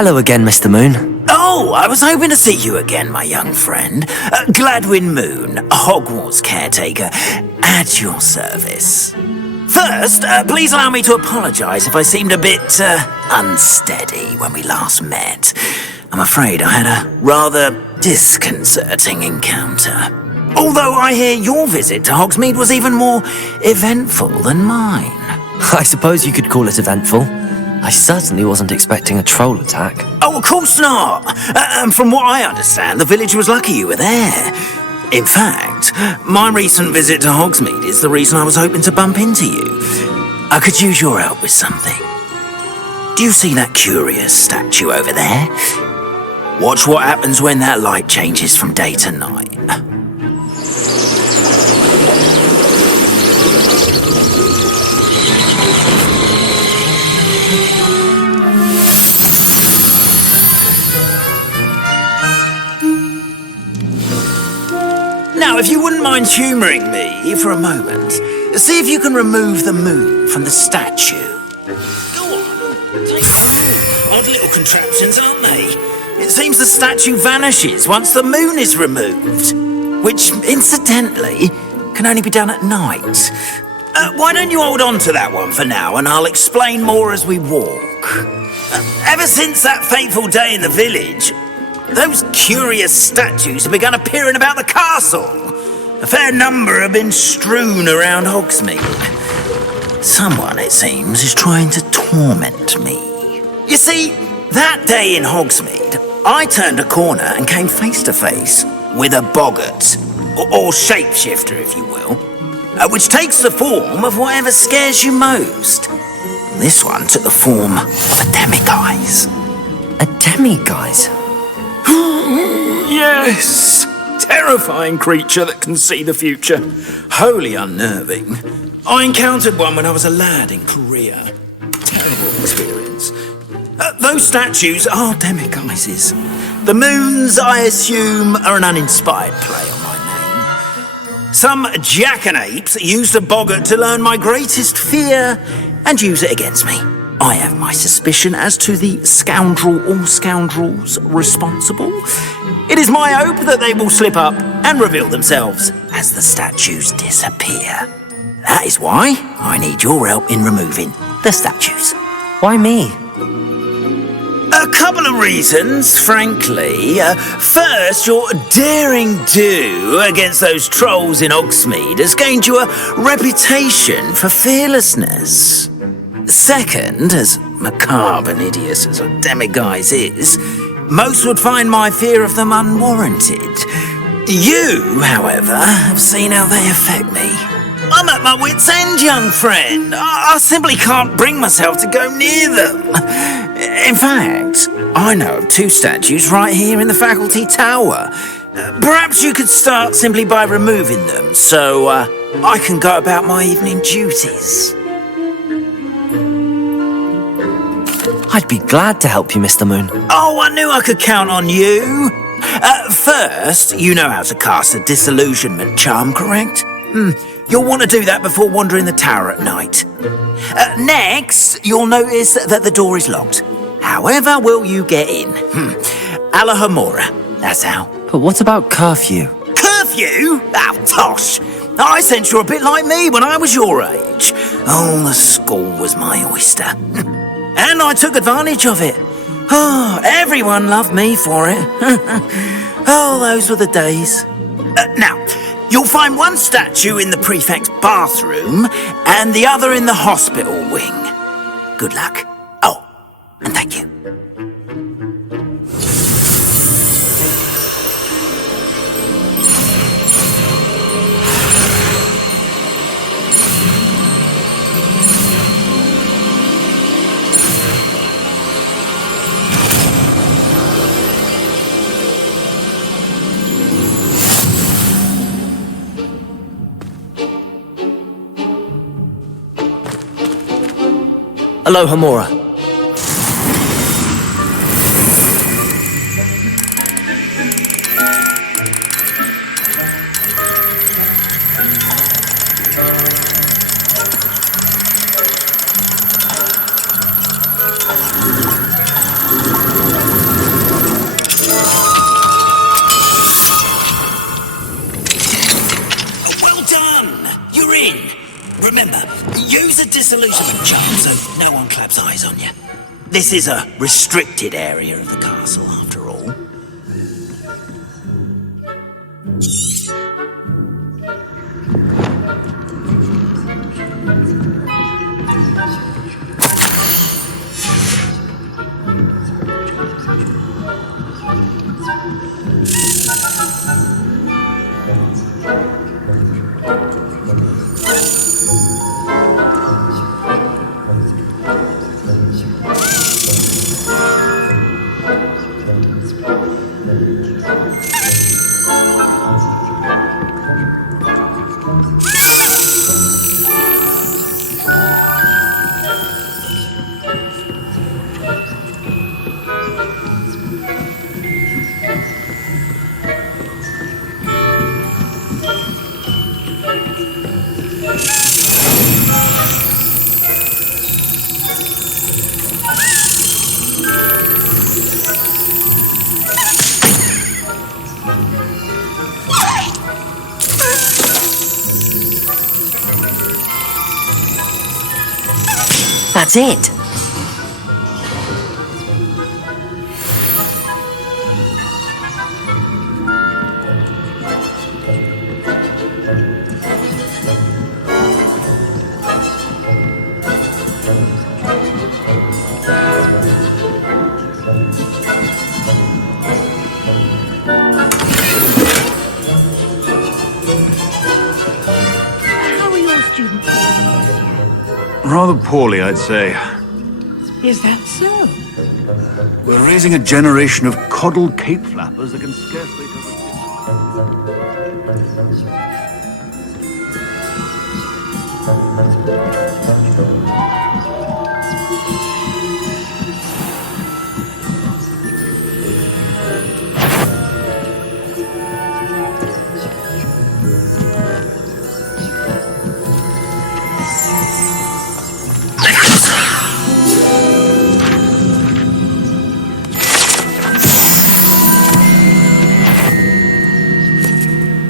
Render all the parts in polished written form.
Hello again, Mr. Moon. Oh, I was hoping to see you again, my young friend. Gladwin Moon, Hogwarts caretaker, at your service. First, please allow me to apologise if I seemed a bit unsteady when we last met. I'm afraid I had a rather disconcerting encounter. Although I hear your visit to Hogsmeade was even more eventful than mine. I suppose you could call it eventful. I certainly wasn't expecting a troll attack. Oh, of course not. And from what I understand, the village was lucky you were there. In fact, my recent visit to Hogsmeade is the reason I was hoping to bump into you. I could use your help with something. Do you see that curious statue over there? Watch what happens when that light changes from day to night. Now, if you wouldn't mind humouring me for a moment, see if you can remove the moon from the statue. Go on, take it. Odd little contraptions, aren't they? It seems the statue vanishes once the moon is removed, which, incidentally, can only be done at night. Why don't you hold on to that one for now, and I'll explain more as we walk. Ever since that fateful day in the village, those curious statues have begun appearing about the castle. A fair number have been strewn around Hogsmeade. Someone, it seems, is trying to torment me. You see, that day in Hogsmeade, I turned a corner and came face to face with a boggart, or shapeshifter, if you will, which takes the form of whatever scares you most. This one took the form of a demiguise. A demiguise? Yes! Terrifying creature that can see the future. Wholly unnerving. I encountered one when I was a lad in Korea. Terrible experience. Those statues are demiguises. The moons, I assume, are an uninspired play on my name. Some jackanapes used a boggart to learn my greatest fear and use it against me. I have my suspicion as to the scoundrel or scoundrels responsible. It is my hope that they will slip up and reveal themselves as the statues disappear. That is why I need your help in removing the statues. Why me? A couple of reasons, frankly. First, your daring do against those trolls in Hogsmeade has gained you a reputation for fearlessness. Second, as macabre and hideous as a demiguise is, most would find my fear of them unwarranted. You, however, have seen how they affect me. I'm at my wit's end, young friend. I simply can't bring myself to go near them. In fact, I know of two statues right here in the faculty tower. Perhaps you could start simply by removing them, so I can go about my evening duties. I'd be glad to help you, Mr. Moon. Oh, I knew I could count on you. First, you know how to cast a disillusionment charm, correct? You'll want to do that before wandering the tower at night. Next, you'll notice that the door is locked. However will you get in? Alohomora, that's how. But what about curfew? Curfew? Oh, tosh. I sense you're a bit like me when I was your age. Oh, the school was my oyster. And I took advantage of it. Oh, everyone loved me for it. Oh, those were the days. Now, you'll find one statue in the prefect's bathroom and the other in the hospital wing. Good luck. Oh, and thank you. Alohomora. disillusionment charm, so no one claps eyes on you. This is a restricted area of the castle, after all. That's it. How are your students doing this year? Rather poorly, I'd say. Is that so? We're raising a generation of coddled cape flappers that can scarcely cover.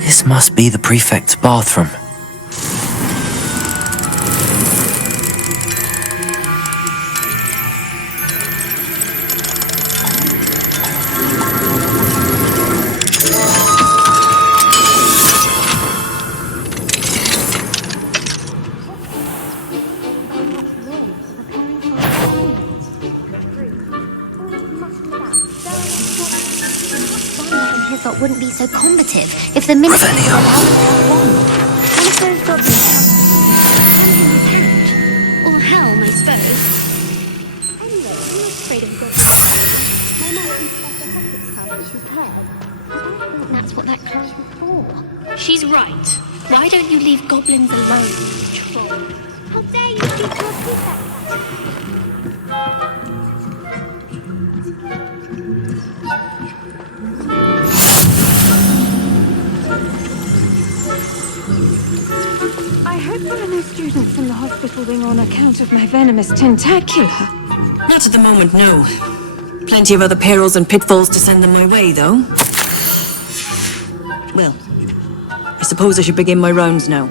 This must be the prefect's bathroom. Hyssop wouldn't be so combative if the minister Revelio. One of those goblins or helm, I suppose. Anyway, I'm not afraid of goblins. My mum inspected Hogwarts house she's heard. I think that's what that class was for. She's right. Why don't you leave goblins alone, troll? How dare you speak to a prefect? I hope there are no students in the hospital wing on account of my venomous tentacula. Not at the moment, no. Plenty of other perils and pitfalls to send them my way, though. Well, I suppose I should begin my rounds now.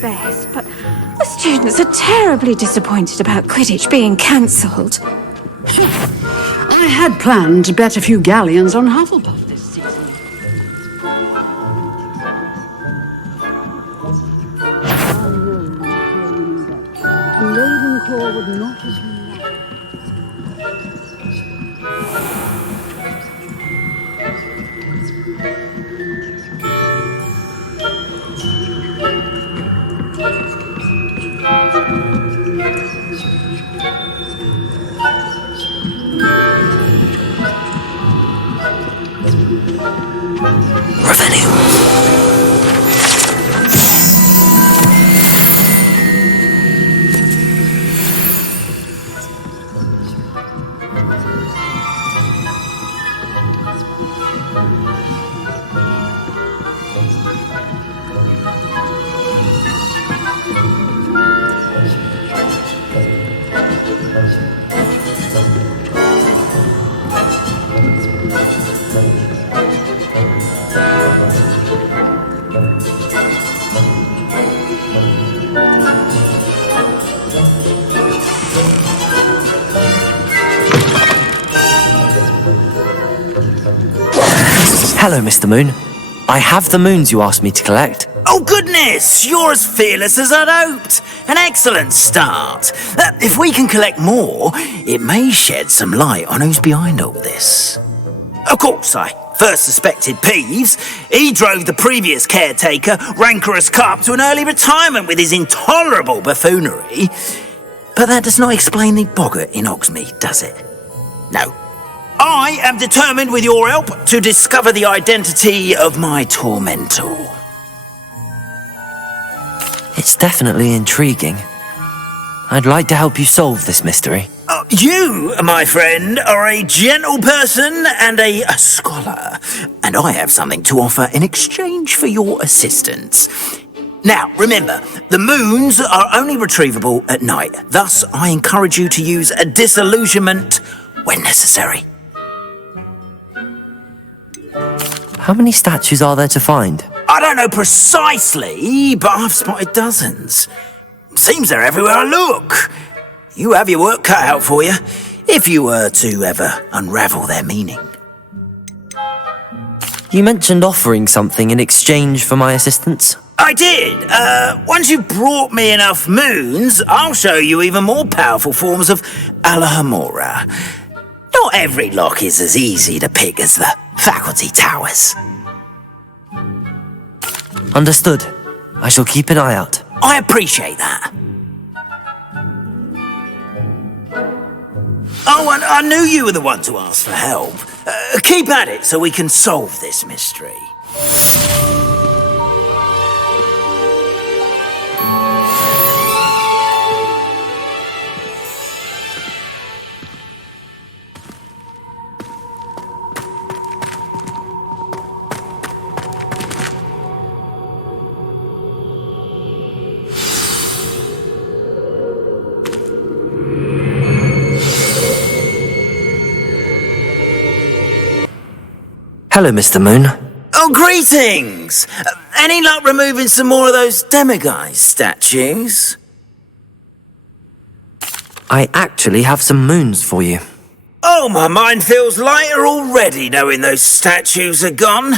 Best, but the students are terribly disappointed about Quidditch being cancelled. I had planned to bet a few galleons on Hufflepuff this season. A Ravenclaw would not have been Hello, Mr. Moon. I have the moons you asked me to collect. Oh, goodness! You're as fearless as I'd hoped. An excellent start. If we can collect more, it may shed some light on who's behind all this. Of course, I first suspected Peeves. He drove the previous caretaker, Rancorous Carp, to an early retirement with his intolerable buffoonery. But that does not explain the boggart in Hogsmeade, does it? No. I am determined, with your help, to discover the identity of my tormentor. It's definitely intriguing. I'd like to help you solve this mystery. You, my friend, are a gentle person and a scholar, and I have something to offer in exchange for your assistance. Now, remember, the moons are only retrievable at night. Thus, I encourage you to use a disillusionment when necessary. How many statues are there to find? I don't know precisely, but I've spotted dozens. Seems they're everywhere I look. You have your work cut out for you, if you were to ever unravel their meaning. You mentioned offering something in exchange for my assistance. I did. Once you've brought me enough moons, I'll show you even more powerful forms of Alohomora. Not every lock is as easy to pick as the faculty towers. Understood. I shall keep an eye out. I appreciate that. Oh, and I knew you were the one to ask for help. Keep at it so we can solve this mystery. Hello, Mr. Moon. Oh, greetings! Any luck removing some more of those demiguise statues? I actually have some moons for you. Oh, my mind feels lighter already knowing those statues are gone.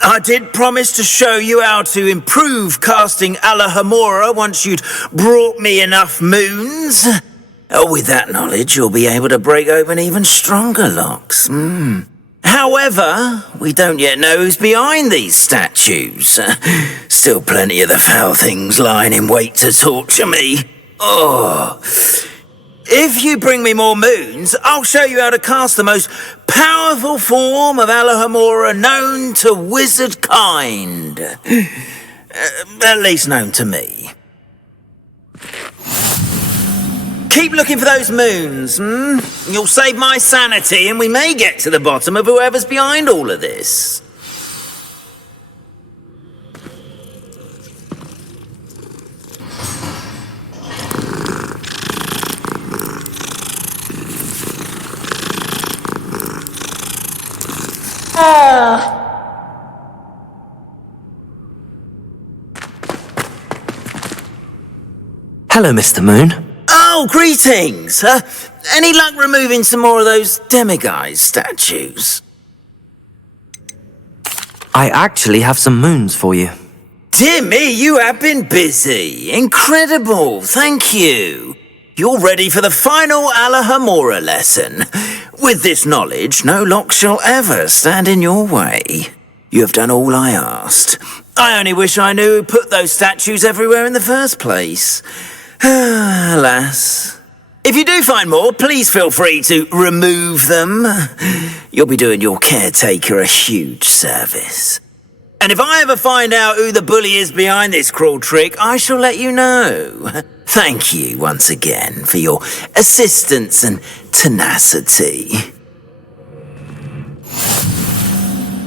I did promise to show you how to improve casting Alohomora once you'd brought me enough moons. With that knowledge, you'll be able to break open even stronger locks. However, we don't yet know who's behind these statues. Still plenty of the foul things lying in wait to torture me. Oh. If you bring me more moons, I'll show you how to cast the most powerful form of Alohomora known to wizard kind. At least known to me. Keep looking for those moons, You'll save my sanity and we may get to the bottom of whoever's behind all of this. Hello, Mr. Moon. Oh, greetings! Any luck removing some more of those demiguise statues? I actually have some moons for you. Dear me, you have been busy. Incredible, thank you. You're ready for the final Alohomora lesson. With this knowledge, no lock shall ever stand in your way. You have done all I asked. I only wish I knew who put those statues everywhere in the first place. Alas. If you do find more, please feel free to remove them. You'll be doing your caretaker a huge service. And if I ever find out who the bully is behind this cruel trick, I shall let you know. Thank you once again for your assistance and tenacity.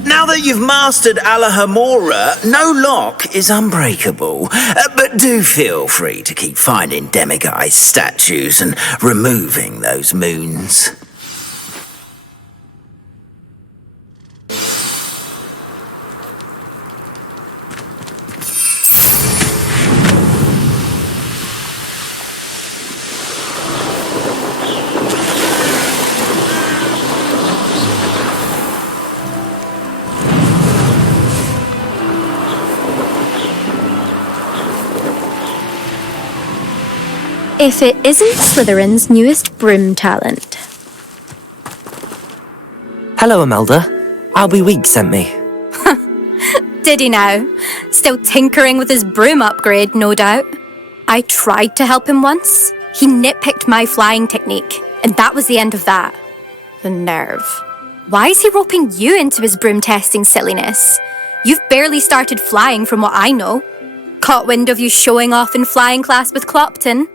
Now that you've mastered Alohomora, no lock is unbreakable. But do feel free to keep finding demiguise statues and removing those moons. If it isn't Slytherin's newest broom talent. Hello, Imelda. Albie Weeks sent me. Did he now? Still tinkering with his broom upgrade, no doubt. I tried to help him once. He nitpicked my flying technique, and that was the end of that. The nerve. Why is he roping you into his broom testing silliness? You've barely started flying from what I know. Caught wind of you showing off in flying class with Clopton.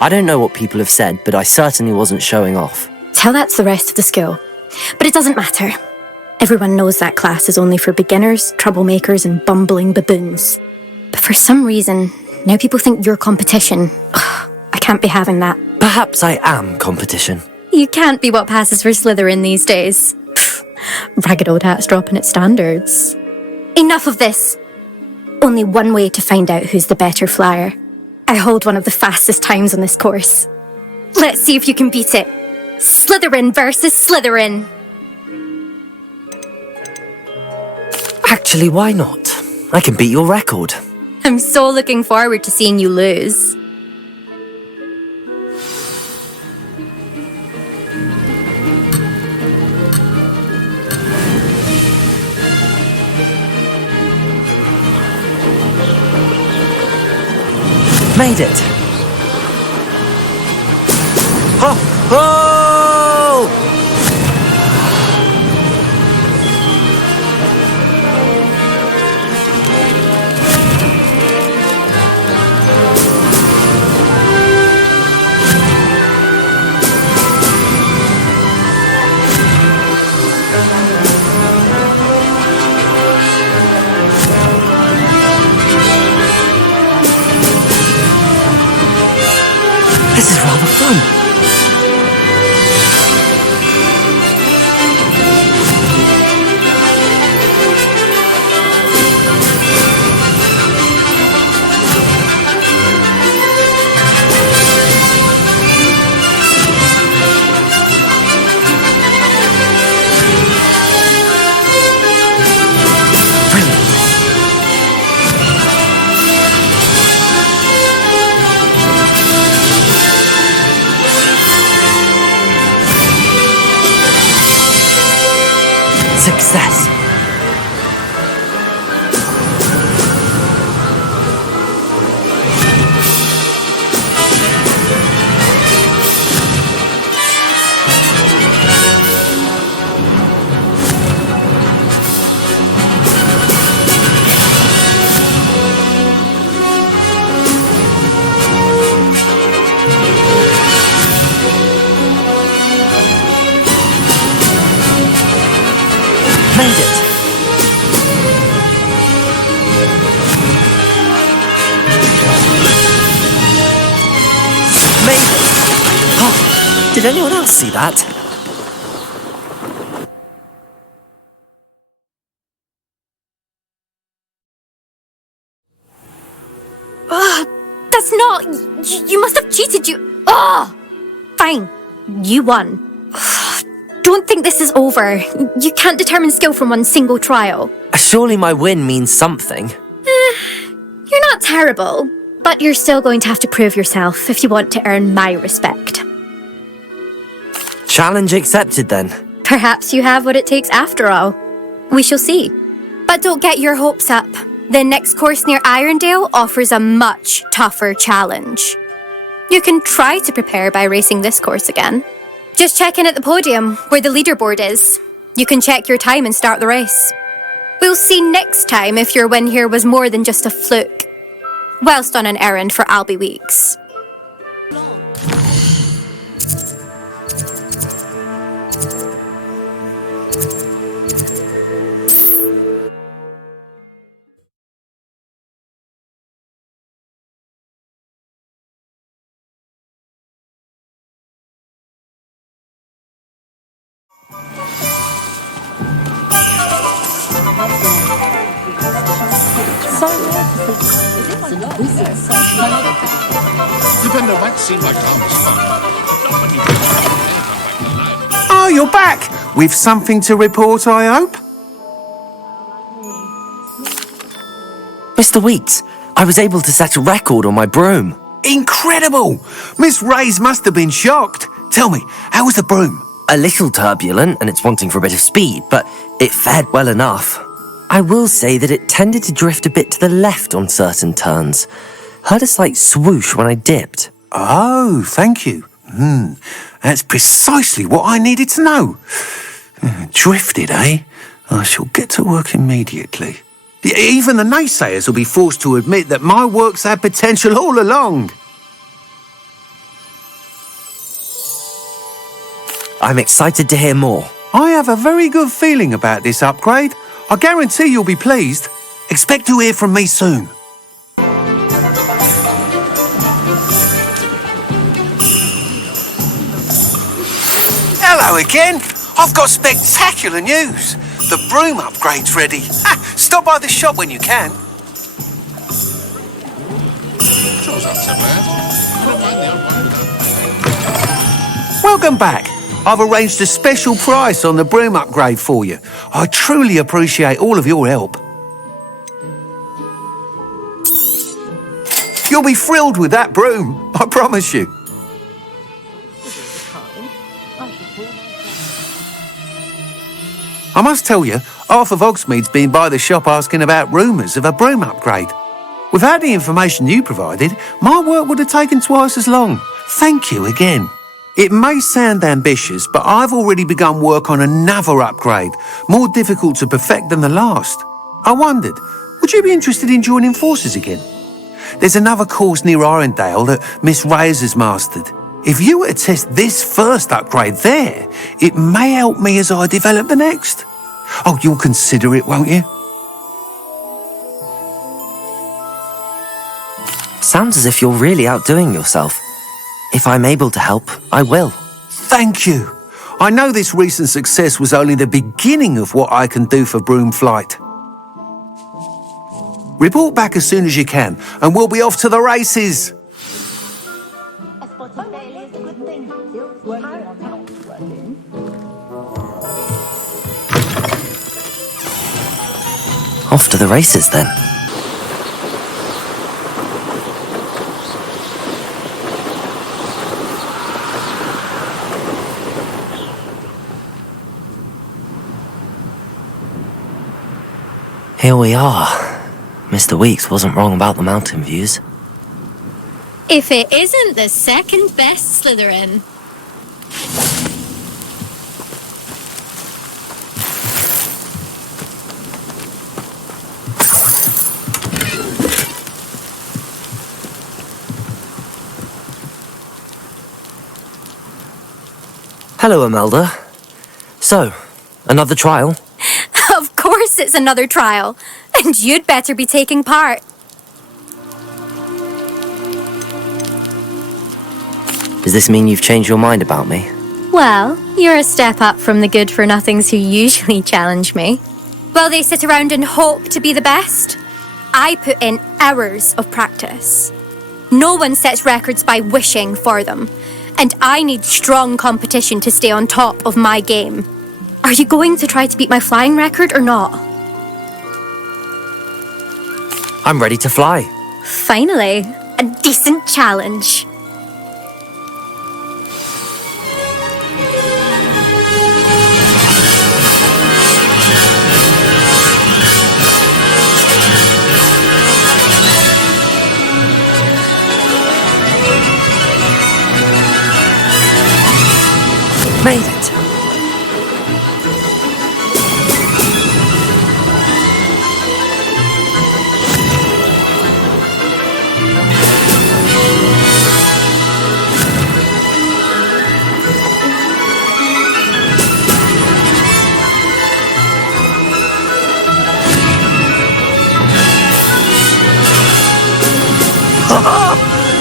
I don't know what people have said, but I certainly wasn't showing off. Tell that to the rest of the school. But it doesn't matter. Everyone knows that class is only for beginners, troublemakers, and bumbling baboons. But for some reason, now people think you're competition. Ugh, I can't be having that. Perhaps I am competition. You can't be what passes for Slytherin these days. Pfft, ragged old hat's dropping its standards. Enough of this. Only one way to find out who's the better flyer. I hold one of the fastest times on this course. Let's see if you can beat it. Slytherin versus Slytherin. Actually, why not? I can beat your record. I'm so looking forward to seeing you lose. Made it! Ho! Ho! This is rather fun. Success. Made it! Made it! Oh, did anyone else see that? That's not... You must have cheated, you... Ugh! Fine. You won. Don't think this is over. You can't determine skill from one single trial. Surely my win means something. You're not terrible, but you're still going to have to prove yourself if you want to earn my respect. Challenge accepted then. Perhaps you have what it takes after all. We shall see. But don't get your hopes up. The next course near Irondale offers a much tougher challenge. You can try to prepare by racing this course again. Just check in at the podium, where the leaderboard is. You can check your time and start the race. We'll see next time if your win here was more than just a fluke. Whilst on an errand for Albie Weeks. Oh, you're back! With something to report, I hope? Mr. Weeks, I was able to set a record on my broom. Incredible! Miss Reyes must have been shocked. Tell me, how was the broom? A little turbulent and it's wanting for a bit of speed, but it fared well enough. I will say that it tended to drift a bit to the left on certain turns. Heard a slight swoosh when I dipped. Oh, thank you. That's precisely what I needed to know. Drifted, eh? I shall get to work immediately. Even the naysayers will be forced to admit that my work's had potential all along. I'm excited to hear more. I have a very good feeling about this upgrade. I guarantee you'll be pleased. Expect to hear from me soon. Hello again. I've got spectacular news. The broom upgrade's ready. Stop by the shop when you can. Welcome back. I've arranged a special price on the broom upgrade for you. I truly appreciate all of your help. You'll be thrilled with that broom, I promise you. I must tell you, half of Hogsmeade's been by the shop asking about rumours of a broom upgrade. Without the information you provided, my work would have taken twice as long. Thank you again. It may sound ambitious, but I've already begun work on another upgrade, more difficult to perfect than the last. I wondered, would you be interested in joining forces again? There's another course near Irondale that Miss Reyes has mastered. If you were to test this first upgrade there, it may help me as I develop the next. Oh, you'll consider it, won't you? Sounds as if you're really outdoing yourself. If I'm able to help, I will. Thank you. I know this recent success was only the beginning of what I can do for Broom Flight. Report back as soon as you can, and we'll be off to the races. Off to the races, then. Here we are. Mr. Weeks wasn't wrong about the mountain views. If it isn't the second best Slytherin. Hello, Imelda. So, another trial? Of course it's another trial. And you'd better be taking part. Does this mean you've changed your mind about me? Well, you're a step up from the good-for-nothings who usually challenge me. While they sit around and hope to be the best, I put in hours of practice. No one sets records by wishing for them, and I need strong competition to stay on top of my game. Are you going to try to beat my flying record or not? I'm ready to fly. Finally, a decent challenge. Made it.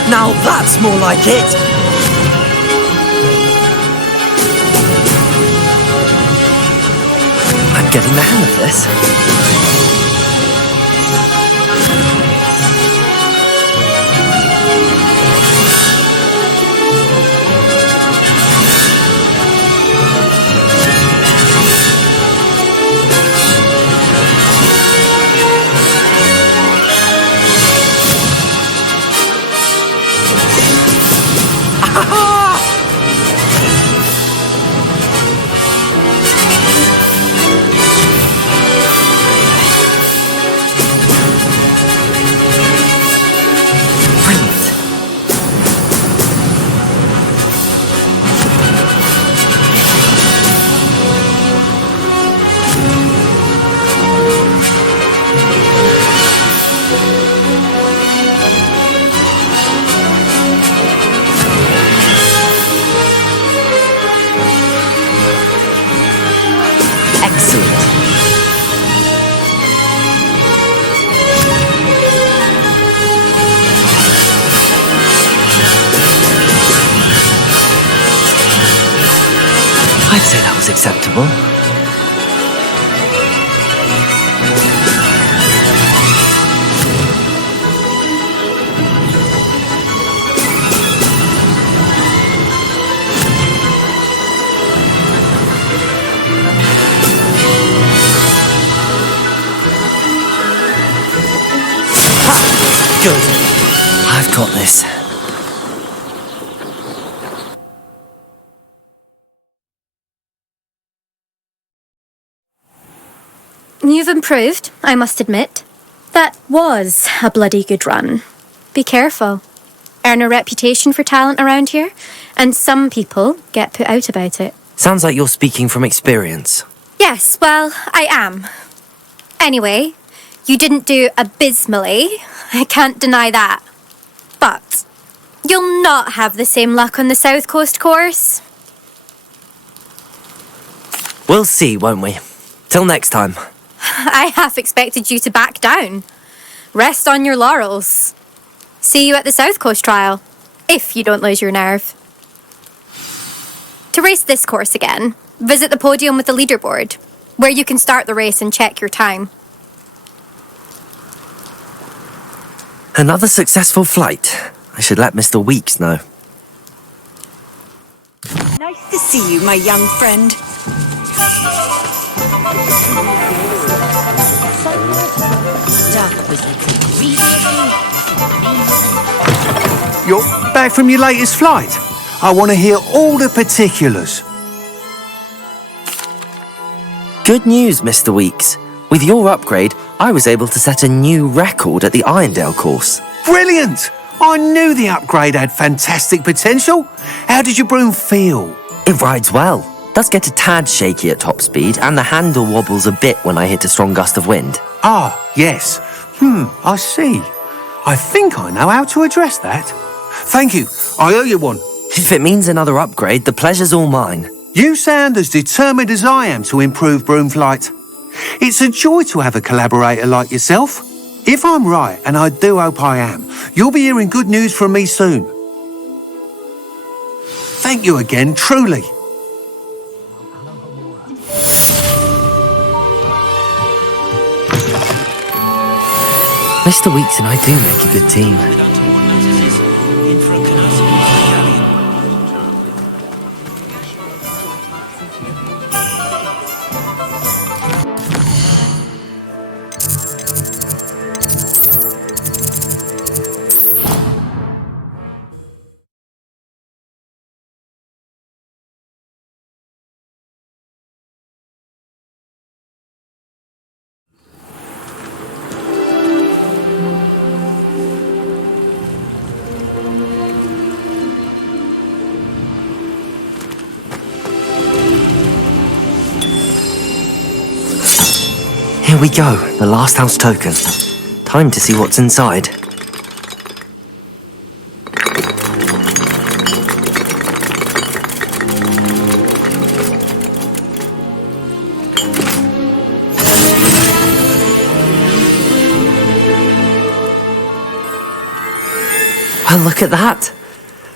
Now that's more like it! I'm getting the hang of this. I'd say that was acceptable. Good. I've got this. You've improved, I must admit. That was a bloody good run. Be careful. Earn a reputation for talent around here, and some people get put out about it. Sounds like you're speaking from experience. Yes, well, I am. Anyway, you didn't do abysmally. I can't deny that. But you'll not have the same luck on the South Coast course. We'll see, won't we? Till next time. I half expected you to back down. Rest on your laurels. See you at the South Coast trial, if you don't lose your nerve. To race this course again, visit the podium with the leaderboard, where you can start the race and check your time. Another successful flight. I should let Mr. Weeks know. Nice to see you, my young friend. You're back from your latest flight? I want to hear all the particulars. Good news, Mr. Weeks. With your upgrade, I was able to set a new record at the Irondale course. Brilliant! I knew the upgrade had fantastic potential. How did your broom feel? It rides well. Does get a tad shaky at top speed, and the handle wobbles a bit when I hit a strong gust of wind. Ah, yes. I see. I think I know how to address that. Thank you. I owe you one. If it means another upgrade, the pleasure's all mine. You sound as determined as I am to improve broom flight. It's a joy to have a collaborator like yourself. If I'm right, and I do hope I am, you'll be hearing good news from me soon. Thank you again, truly. Mr. Weeks and I do make a good team. Here we go, the last house token. Time to see what's inside. Well, look at that.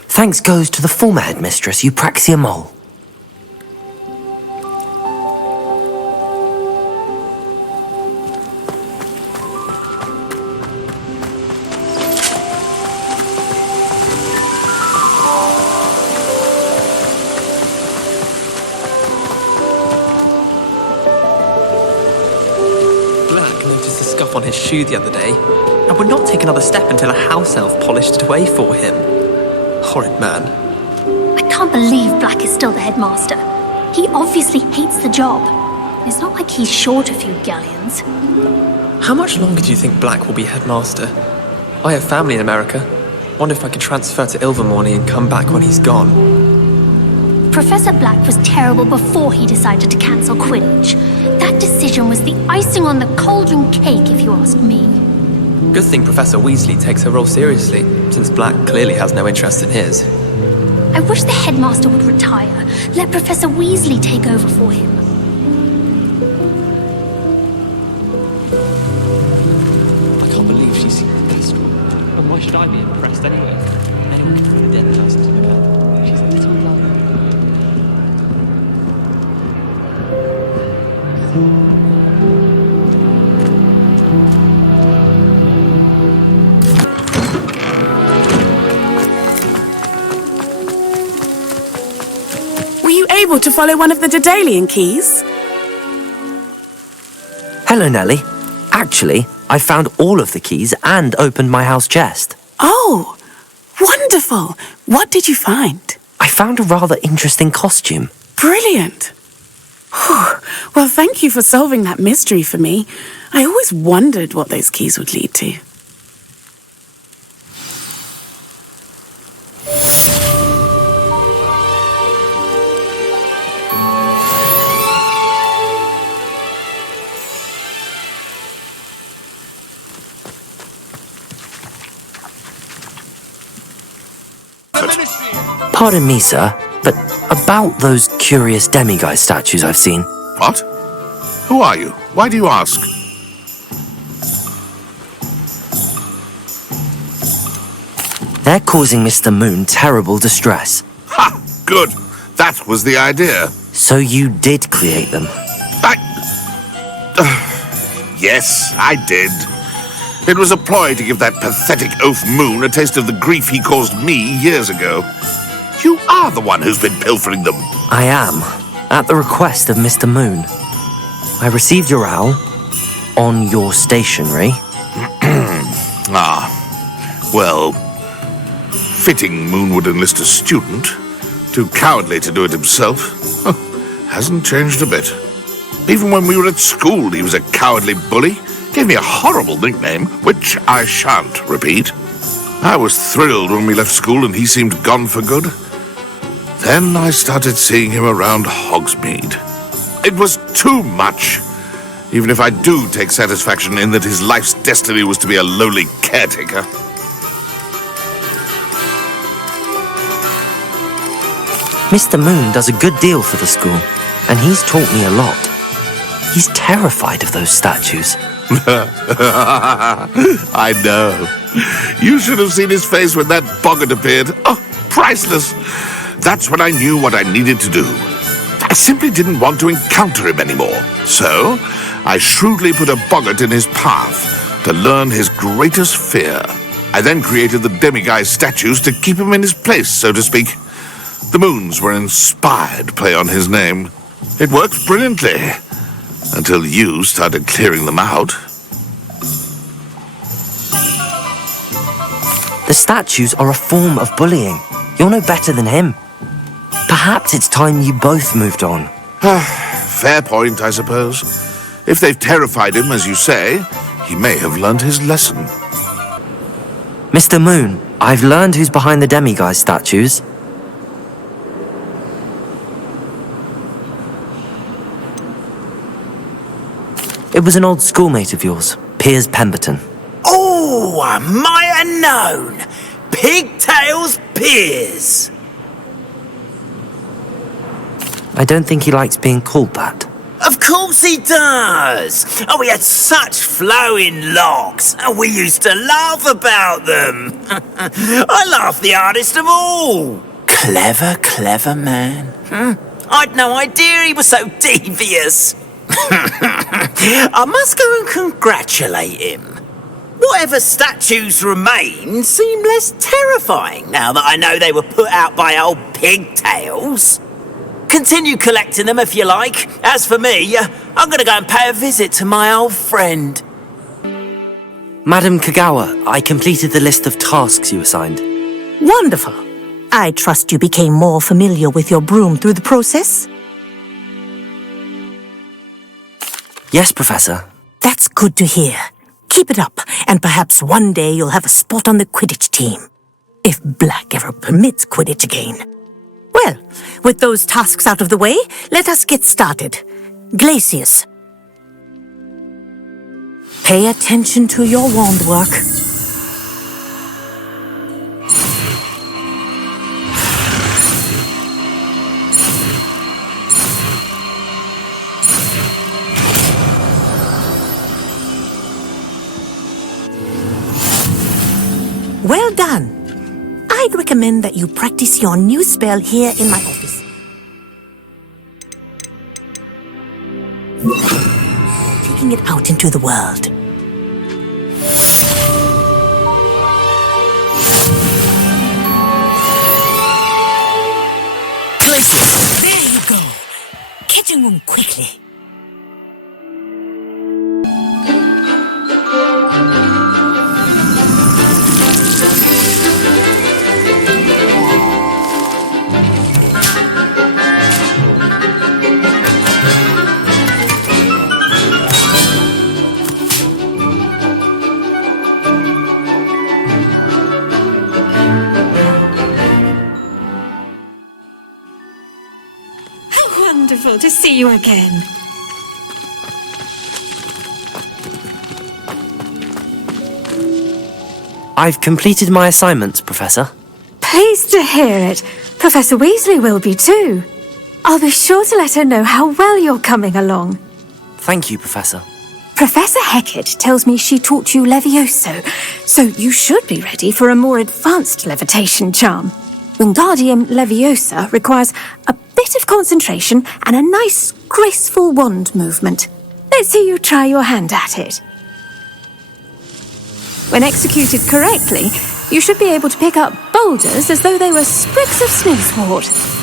Thanks goes to the former headmistress, Eupraxia Mole. On his shoe the other day, and would not take another step until a house elf polished it away for him. Horrid man. I can't believe Black is still the headmaster. He obviously hates the job. It's not like he's short a few galleons. How much longer do you think Black will be headmaster? I have family in America. Wonder if I could transfer to Ilvermorny and come back when he's gone. Professor Black was terrible before he decided to cancel Quidditch. That decision was the icing on the cauldron cake, if you ask me. Good thing Professor Weasley takes her role seriously, since Black clearly has no interest in his. I wish the headmaster would retire. Let Professor Weasley take over for him. I can't believe she's seen the best school. And why should I be impressed anyway? Anyone can throw a dead person to the pen. She's a little liar. Were you able to follow one of the Daedalian keys? Hello, Nellie. Actually, I found all of the keys and opened my house chest. Oh, wonderful. What did you find? I found a rather interesting costume. Brilliant. Whew. Well, thank you for solving that mystery for me. I always wondered what those keys would lead to. Pardon me, sir, but about those curious demiguise statues I've seen. What? Who are you? Why do you ask? They're causing Mr. Moon terrible distress. Ha! Good. That was the idea. So you did create them? Yes, I did. It was a ploy to give that pathetic oaf Moon a taste of the grief he caused me years ago. You are the one who's been pilfering them. I am, at the request of Mr. Moon. I received your owl on your stationery. Well, fitting Moon would enlist a student. Too cowardly to do it himself. Hasn't changed a bit. Even when we were at school, he was a cowardly bully. Gave me a horrible nickname, which I shan't repeat. I was thrilled when we left school and he seemed gone for good. Then I started seeing him around Hogsmeade. It was too much. Even if I do take satisfaction in that his life's destiny was to be a lowly caretaker. Mr. Moon does a good deal for the school, and he's taught me a lot. He's terrified of those statues. I know. You should have seen his face when that boggart appeared. Oh, priceless. That's when I knew what I needed to do. I simply didn't want to encounter him anymore. So, I shrewdly put a boggart in his path to learn his greatest fear. I then created the demiguise statues to keep him in his place, so to speak. The moons were an inspired play on his name. It worked brilliantly. Until you started clearing them out. The statues are a form of bullying. You'll know better than him. Perhaps it's time you both moved on. Fair point, I suppose. If they've terrified him, as you say, he may have learned his lesson. Mr. Moon, I've learned who's behind the demiguise statues. It was an old schoolmate of yours, Piers Pemberton. Oh, I might have known. Pigtails Piers. I don't think he likes being called that. Of course he does. Oh, he had such flowing locks, and we used to laugh about them. I laughed the hardest of all. Clever, clever man. I'd no idea he was so devious. I must go and congratulate him. Whatever statues remain seem less terrifying now that I know they were put out by old pigtails. Continue collecting them if you like. As for me, I'm going to go and pay a visit to my old friend. Madam Kagawa, I completed the list of tasks you assigned. Wonderful. I trust you became more familiar with your broom through the process? Yes, Professor. That's good to hear. Keep it up, and perhaps one day you'll have a spot on the Quidditch team. If Black ever permits Quidditch again. Well, with those tasks out of the way, let us get started. Glacius. Pay attention to your wand work. Well done. I'd recommend that you practice your new spell here in my office. bring it out into the world. Places! There you go. Kitchen room quickly. Wonderful to see you again. I've completed my assignments, Professor. Pleased to hear it. Professor Weasley will be too. I'll be sure to let her know how well you're coming along. Thank you, Professor. Professor Hecat tells me she taught you Levioso, so you should be ready for a more advanced levitation charm. Wingardium Leviosa requires a bit of concentration and a nice, graceful wand movement. Let's see you try your hand at it. When executed correctly, you should be able to pick up boulders as though they were sprigs of sneezewort.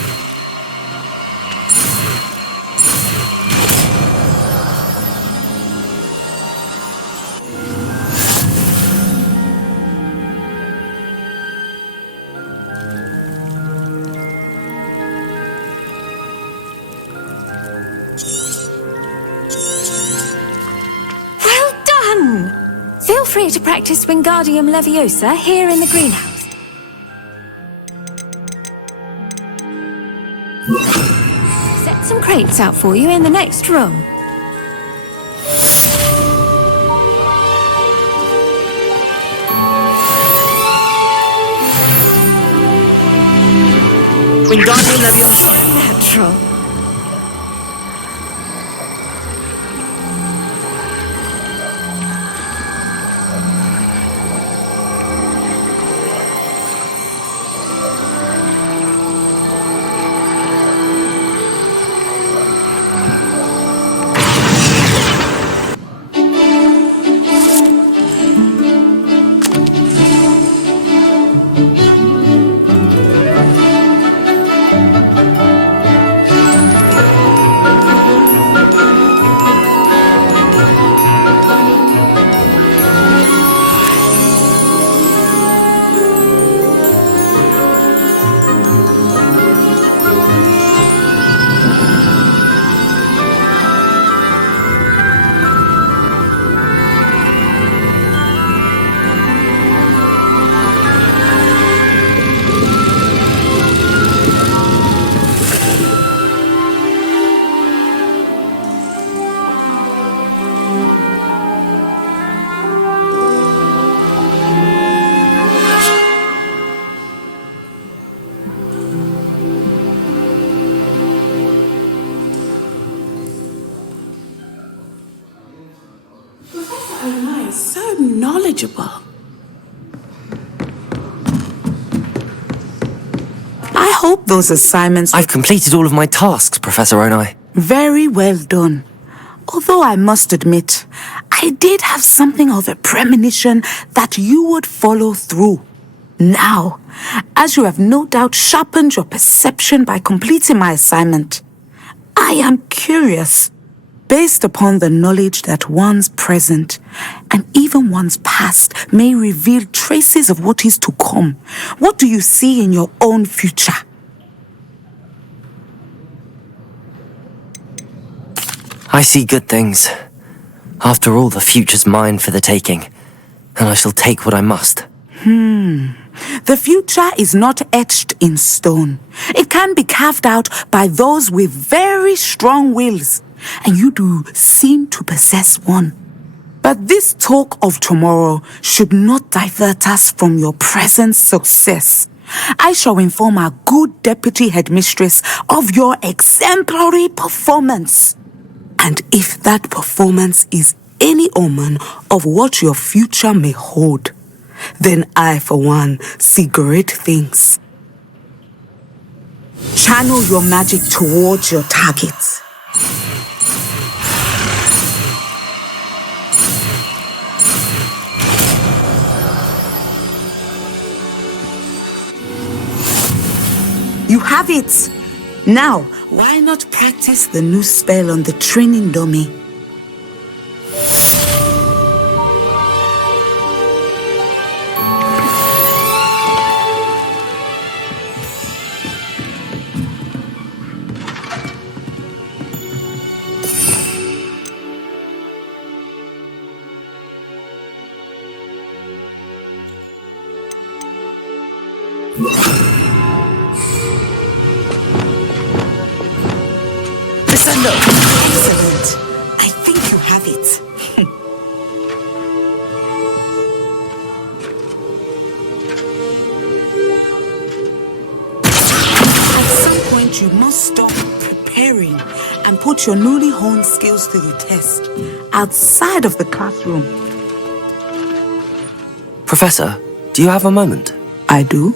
Feel free to practice Wingardium Leviosa here in the greenhouse. Set some crates out for you in the next room. Wingardium Leviosa. Natural. So knowledgeable. I hope those assignments... I've completed all of my tasks, Professor Onai. Very well done. Although I must admit, I did have something of a premonition that you would follow through. Now, as you have no doubt sharpened your perception by completing my assignment, I am curious. Based upon the knowledge that one's present and even one's past may reveal traces of what is to come, what do you see in your own future? I see good things. After all, the future's mine for the taking, and I shall take what I must. The future is not etched in stone. It can be carved out by those with very strong wills. And you do seem to possess one. But this talk of tomorrow should not divert us from your present success. I shall inform our good deputy headmistress of your exemplary performance. And if that performance is any omen of what your future may hold, then I, for one, see great things. Channel your magic towards your targets. You have it! Now, why not practice the new spell on the training dummy? Excellent. I think you have it. At some point, you must stop preparing and put your newly honed skills to the test outside of the classroom. Professor, do you have a moment? I do.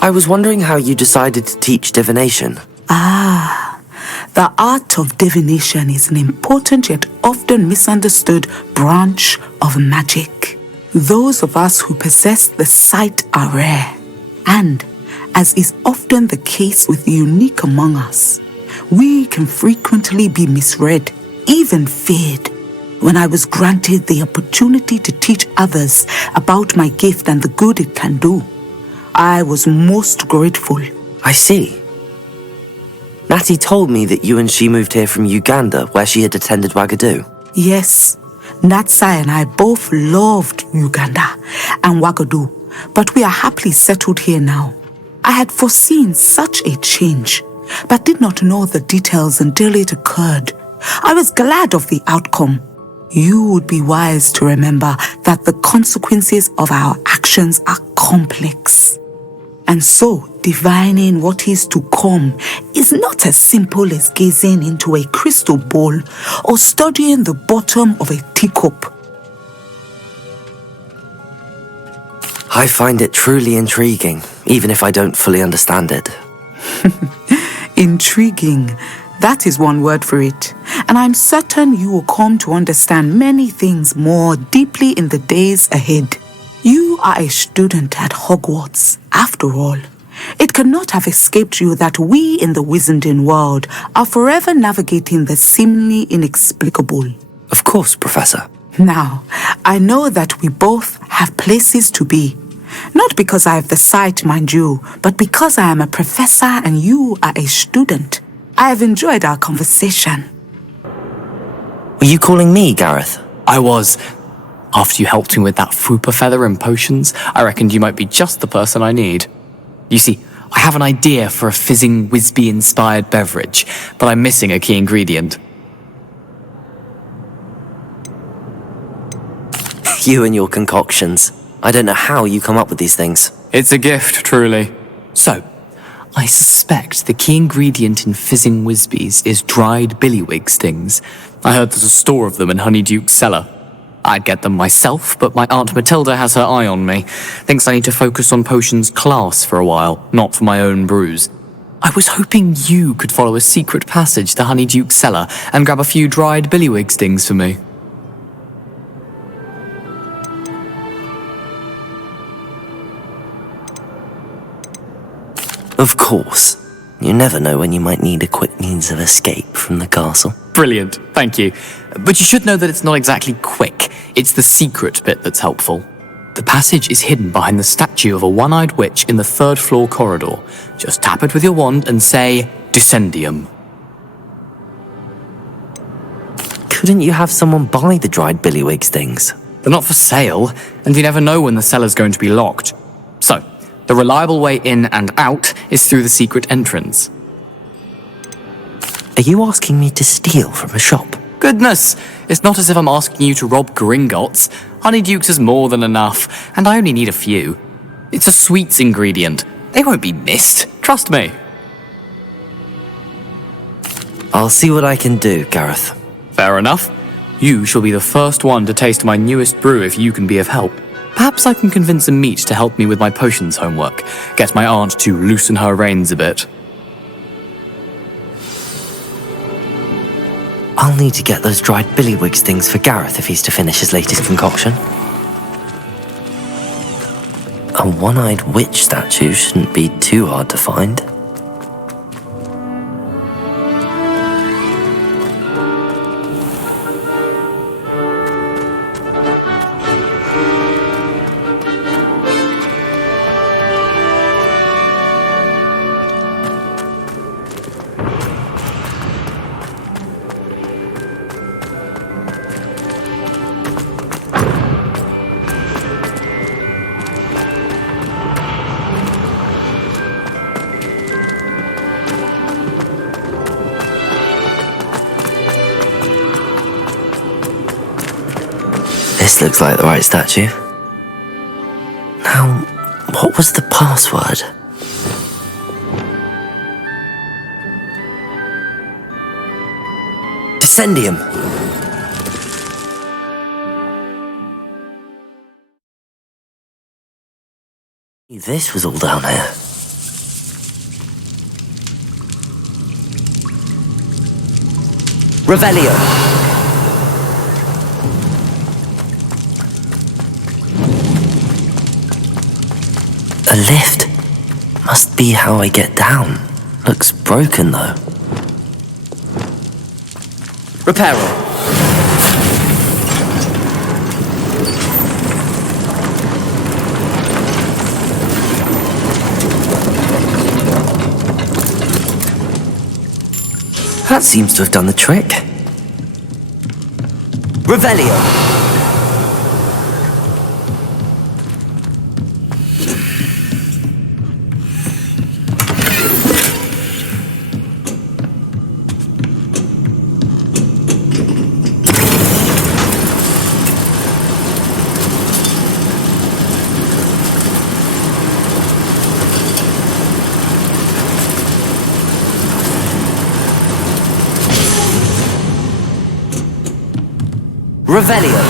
I was wondering how you decided to teach divination. The art of divination is an important yet often misunderstood branch of magic. Those of us who possess the sight are rare, and, as is often the case with the unique among us, we can frequently be misread, even feared. When I was granted the opportunity to teach others about my gift and the good it can do, I was most grateful. I see. Natty told me that you and she moved here from Uganda, where she had attended Wagadu. Yes, Natsai and I both loved Uganda and Wagadu, but we are happily settled here now. I had foreseen such a change, but did not know the details until it occurred. I was glad of the outcome. You would be wise to remember that the consequences of our actions are complex. And so, divining what is to come is not as simple as gazing into a crystal ball or studying the bottom of a teacup. I find it truly intriguing, even if I don't fully understand it. Intriguing. That is one word for it. And I'm certain you will come to understand many things more deeply in the days ahead. You are a student at Hogwarts, after all. It cannot have escaped you that we in the Wizarding world are forever navigating the seemingly inexplicable. Of course, Professor. Now, I know that we both have places to be. Not because I have the sight, mind you, but because I am a professor and you are a student. I have enjoyed our conversation. Were you calling me, Gareth? I was. After you helped me with that fupa feather and potions, I reckoned you might be just the person I need. You see, I have an idea for a fizzing Whizbee-inspired beverage, but I'm missing a key ingredient. You and your concoctions. I don't know how you come up with these things. It's a gift, truly. So, I suspect the key ingredient in fizzing Whizbees is dried billywig stings. I heard there's a store of them in Honeyduke's cellar. I'd get them myself, but my Aunt Matilda has her eye on me. Thinks I need to focus on potions class for a while, not for my own brews. I was hoping you could follow a secret passage to Honeyduke's cellar and grab a few dried billywig stings for me. Of course. You never know when you might need a quick means of escape from the castle. Brilliant, thank you. But you should know that it's not exactly quick. It's the secret bit that's helpful. The passage is hidden behind the statue of a one-eyed witch in the third-floor corridor. Just tap it with your wand and say, Descendium. Couldn't you have someone buy the dried billywig stings? They're not for sale, and you never know when the cellar's going to be locked. So, the reliable way in and out is through the secret entrance. Are you asking me to steal from a shop? Goodness, it's not as if I'm asking you to rob Gringotts. Honeyduke's is more than enough, and I only need a few. It's a sweets ingredient. They won't be missed, trust me. I'll see what I can do, Gareth. Fair enough. You shall be the first one to taste my newest brew if you can be of help. Perhaps I can convince a meat to help me with my potions homework. Get my aunt to loosen her reins a bit. I'll need to get those dried billywig stings for Gareth if he's to finish his latest concoction. A A one-eyed witch statue shouldn't be too hard to find. This looks like the right statue. Now, what was the password? Descendium! This was all down here. Revelio! A lift. Must be how I get down. Looks broken though. Reparo. That seems to have done the trick. Revelio. Revelio.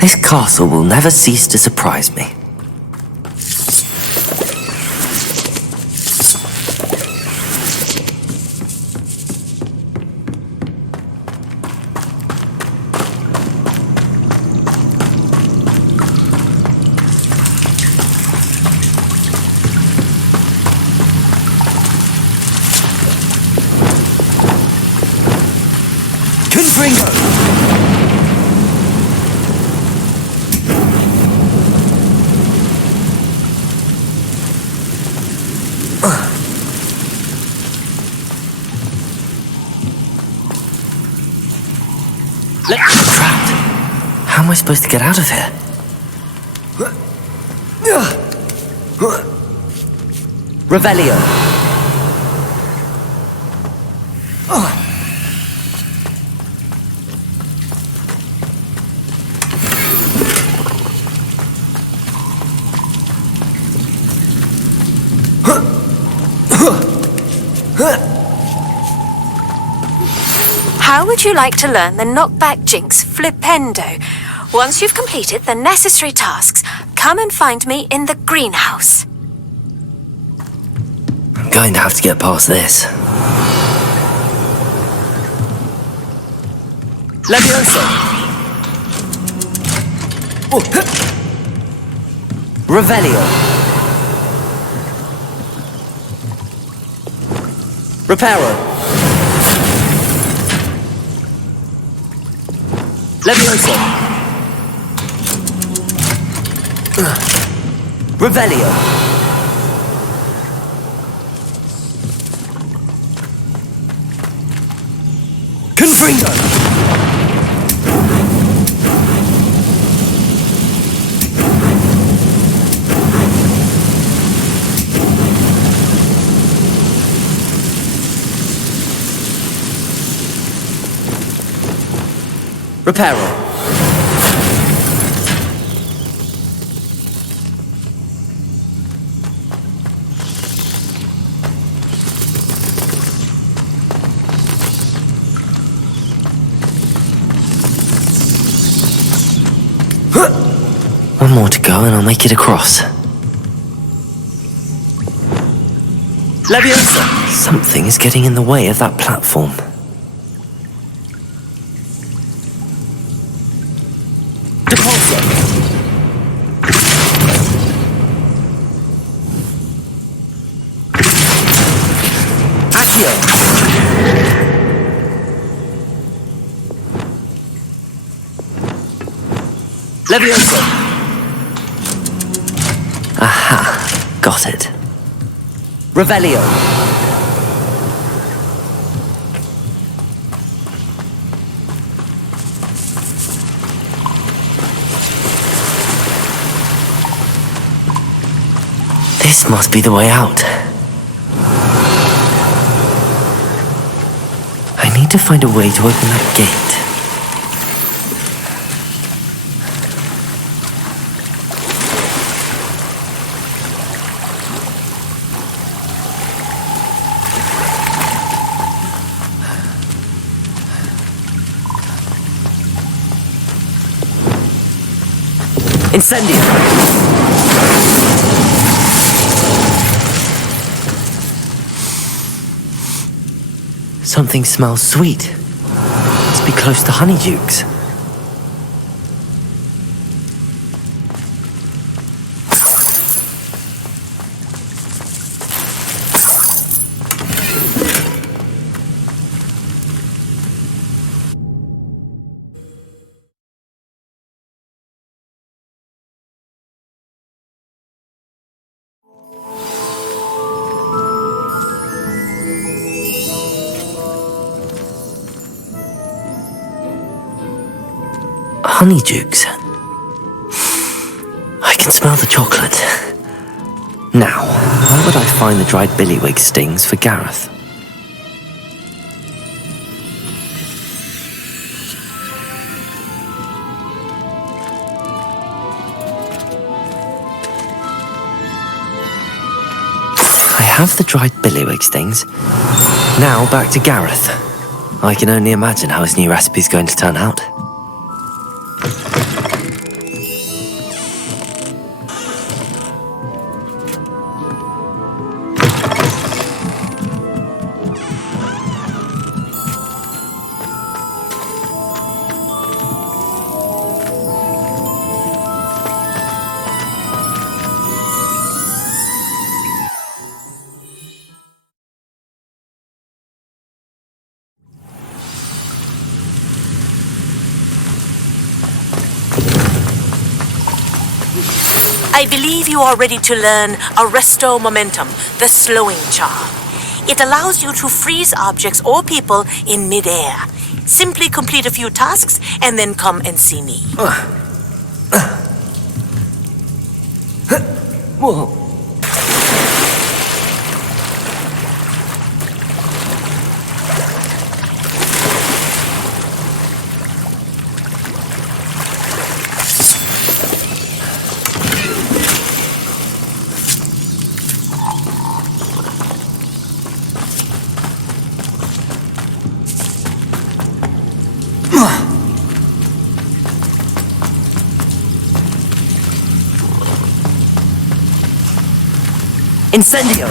This castle will never cease to surprise me. How am I supposed to get out of here? Revelio. How would you like to learn the knockback jinx Flipendo? Once you've completed the necessary tasks, come and find me in the greenhouse. I'm going to have to get past this. Levioso! Revelio. Reparo. Levioso. Revelio. Confringo. Reparo. One more to go and I'll make it across. Leviosa! Something is getting in the way of that platform. Depulso! Accio! Leviosa! Aha, got it. Revelio! This must be the way out. I need to find a way to open that gate. Incendio! Something smells sweet. Must be close to Honeydukes. Honeydukes. I can smell the chocolate. Now, where would I find the dried billywig stings for Gareth? I have the dried billywig stings. Now back to Gareth. I can only imagine how his new recipe's going to turn out. I believe you are ready to learn Arresto Momentum, the slowing charm. It allows you to freeze objects or people in midair. Simply complete a few tasks and then come and see me. Whoa. Incendio!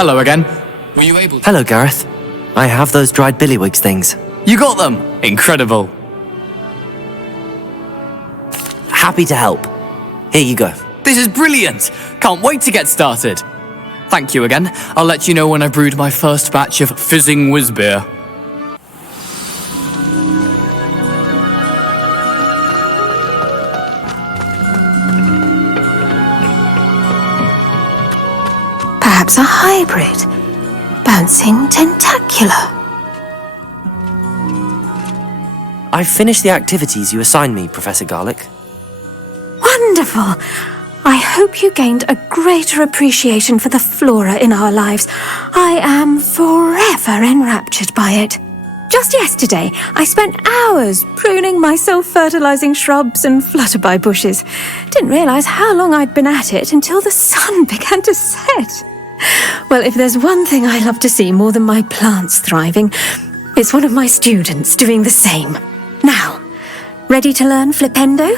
Hello again. Were you able to... Hello, Gareth. I have those dried billywigs things. You got them! Incredible. Happy to help. Here you go. This is brilliant! Can't wait to get started. Thank you again. I'll let you know when I've brewed my first batch of fizzing whiz beer. Perhaps a hybrid. Bouncing tentacular. I've finished the activities you assigned me, Professor Garlick. Wonderful! I hope you gained a greater appreciation for the flora in our lives. I am forever enraptured by it. Just yesterday, I spent hours pruning my self-fertilizing shrubs and flutterby bushes. Didn't realize how long I'd been at it until the sun began to set. Well, if there's one thing I love to see more than my plants thriving, it's one of my students doing the same. Now, ready to learn flipendo?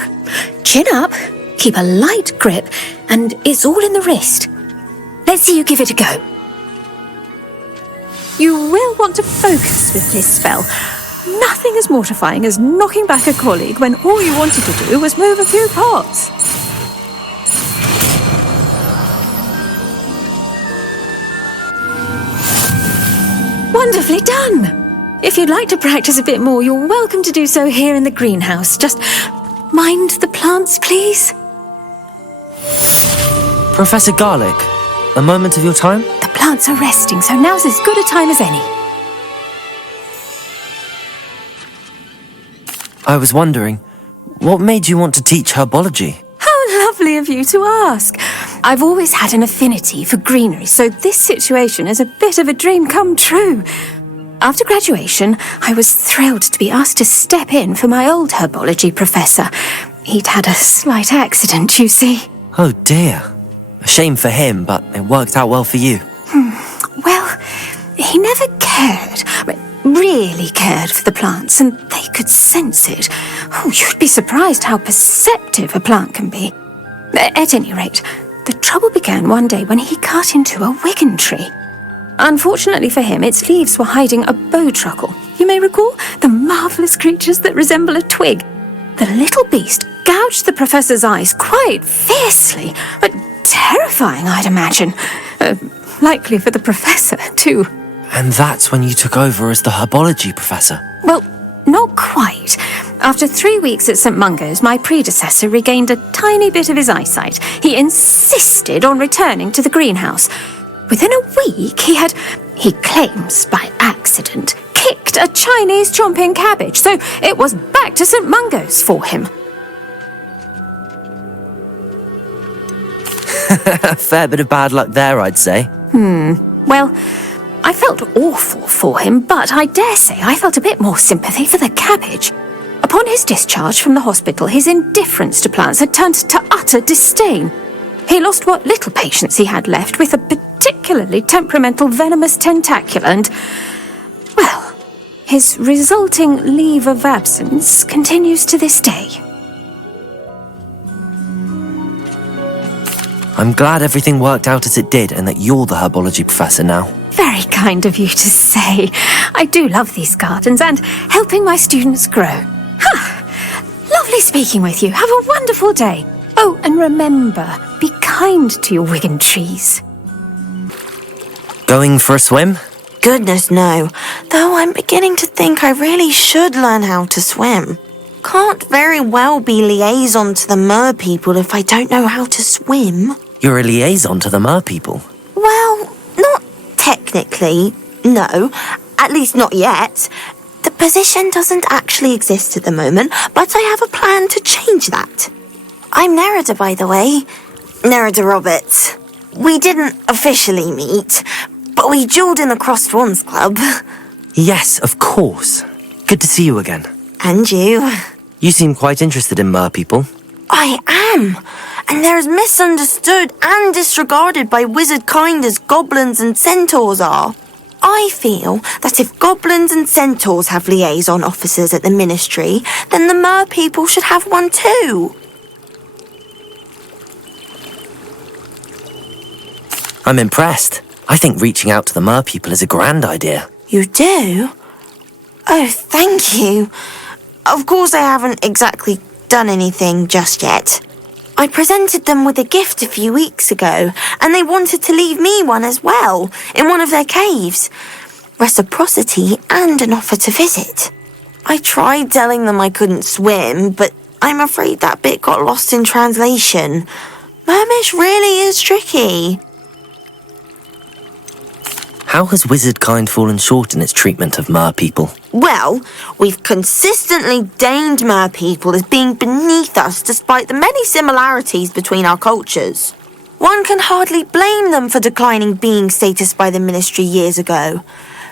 Chin up, keep a light grip, and it's all in the wrist. Let's see you give it a go. You will want to focus with this spell. Nothing as mortifying as knocking back a colleague when all you wanted to do was move a few pots. Wonderfully done! If you'd like to practice a bit more, you're welcome to do so here in the greenhouse. Just mind the plants, please. Professor Garlick, a moment of your time? The plants are resting, so now's as good a time as any. I was wondering, what made you want to teach herbology? How lovely of you to ask. I've always had an affinity for greenery, so this situation is a bit of a dream come true. After graduation, I was thrilled to be asked to step in for my old herbology professor. He'd had a slight accident, you see. Oh dear. A shame for him, but it worked out well for you. Well, he never cared, really cared for the plants, and they could sense it. Oh, you'd be surprised how perceptive a plant can be. At any rate, the trouble began one day when he cut into a wigan tree. Unfortunately for him, its leaves were hiding a bowtruckle. You may recall the marvellous creatures that resemble a twig. The little beast gouged the professor's eyes quite fiercely, but terrifying, I'd imagine. Likely for the professor, too. And that's when you took over as the herbology professor? Well, not quite. After 3 weeks at St. Mungo's, my predecessor regained a tiny bit of his eyesight. He insisted on returning to the greenhouse. Within a week, he claims by accident, kicked a Chinese chomping cabbage, so it was back to St. Mungo's for him. A fair bit of bad luck there, I'd say. Well, I felt awful for him, but I dare say I felt a bit more sympathy for the cabbage. Upon his discharge from the hospital, his indifference to plants had turned to utter disdain. He lost what little patience he had left with a particularly temperamental venomous tentacula and, well, his resulting leave of absence continues to this day. I'm glad everything worked out as it did and that you're the herbology professor now. Very kind of you to say. I do love these gardens and helping my students grow. Lovely speaking with you. Have a wonderful day. Oh, and remember, be kind to your wigan trees. Going for a swim? Goodness, no. Though I'm beginning to think I really should learn how to swim. Can't very well be liaison to the mer people if I don't know how to swim. You're a liaison to the mer people? Well, not technically, no. At least not yet. The position doesn't actually exist at the moment, but I have a plan to change that. I'm Nerida, by the way. Nerida Roberts. We didn't officially meet, but we duelled in the Crossed Swans Club. Yes, of course. Good to see you again. And you. You seem quite interested in mer people. I am. And they're as misunderstood and disregarded by wizard kind as goblins and centaurs are. I feel that if goblins and centaurs have liaison officers at the ministry, then the mer people should have one too. I'm impressed. I think reaching out to the mer people is a grand idea. You do? Oh, thank you. Of course I haven't exactly done anything just yet. I presented them with a gift a few weeks ago, and they wanted to leave me one as well, in one of their caves. Reciprocity and an offer to visit. I tried telling them I couldn't swim, but I'm afraid that bit got lost in translation. Mermish really is tricky. How has wizardkind fallen short in its treatment of mer people? Well, we've consistently deemed mer people as being beneath us despite the many similarities between our cultures. One can hardly blame them for declining being status by the Ministry years ago.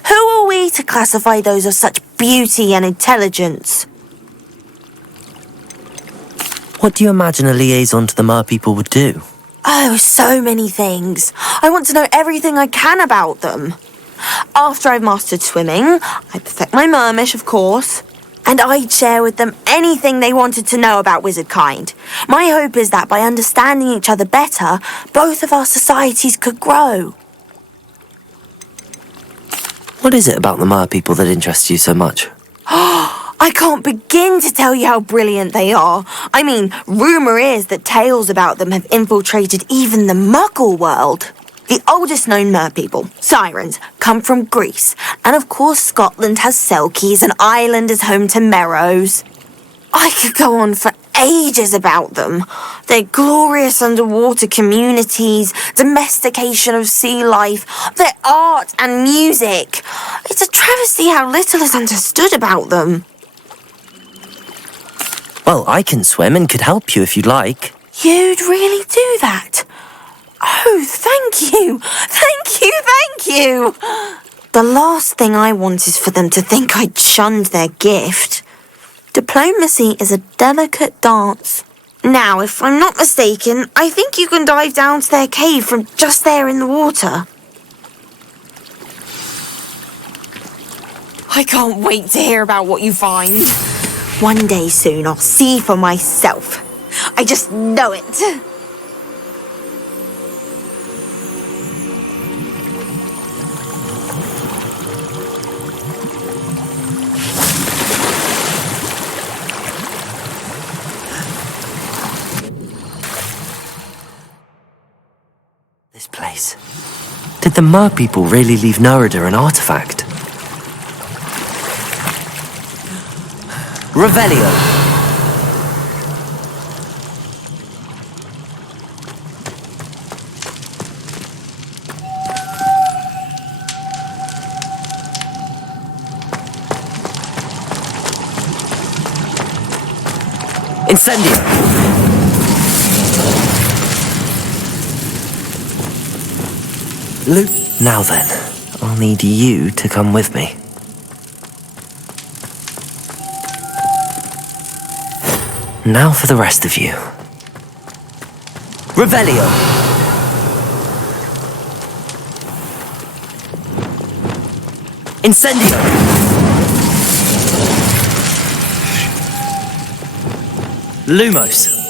Who are we to classify those of such beauty and intelligence? What do you imagine a liaison to the mer people would do? Oh, so many things. I want to know everything I can about them. After I've mastered swimming, I perfect my mermish, of course, and I'd share with them anything they wanted to know about wizardkind. My hope is that by understanding each other better, both of our societies could grow. What is it about the mer people that interests you so much? I can't begin to tell you how brilliant they are. I mean, rumour is that tales about them have infiltrated even the Muggle world. The oldest known mer people, sirens, come from Greece. And of course Scotland has Selkies and Ireland is home to Merrows. I could go on for ages about them. Their glorious underwater communities, domestication of sea life, their art and music. It's a travesty how little is understood about them. Well, I can swim and could help you if you'd like. You'd really do that? Oh, thank you! Thank you, thank you! The last thing I want is for them to think I'd shunned their gift. Diplomacy is a delicate dance. Now, if I'm not mistaken, I think you can dive down to their cave from just there in the water. I can't wait to hear about what you find. One day soon I'll see for myself. I just know it. This place. Did the mer people really leave Nerida an artifact? Revelio! Incendio! Luke. Now then, I'll need you to come with me. Now for the rest of you. Revelio! Incendio! Lumos!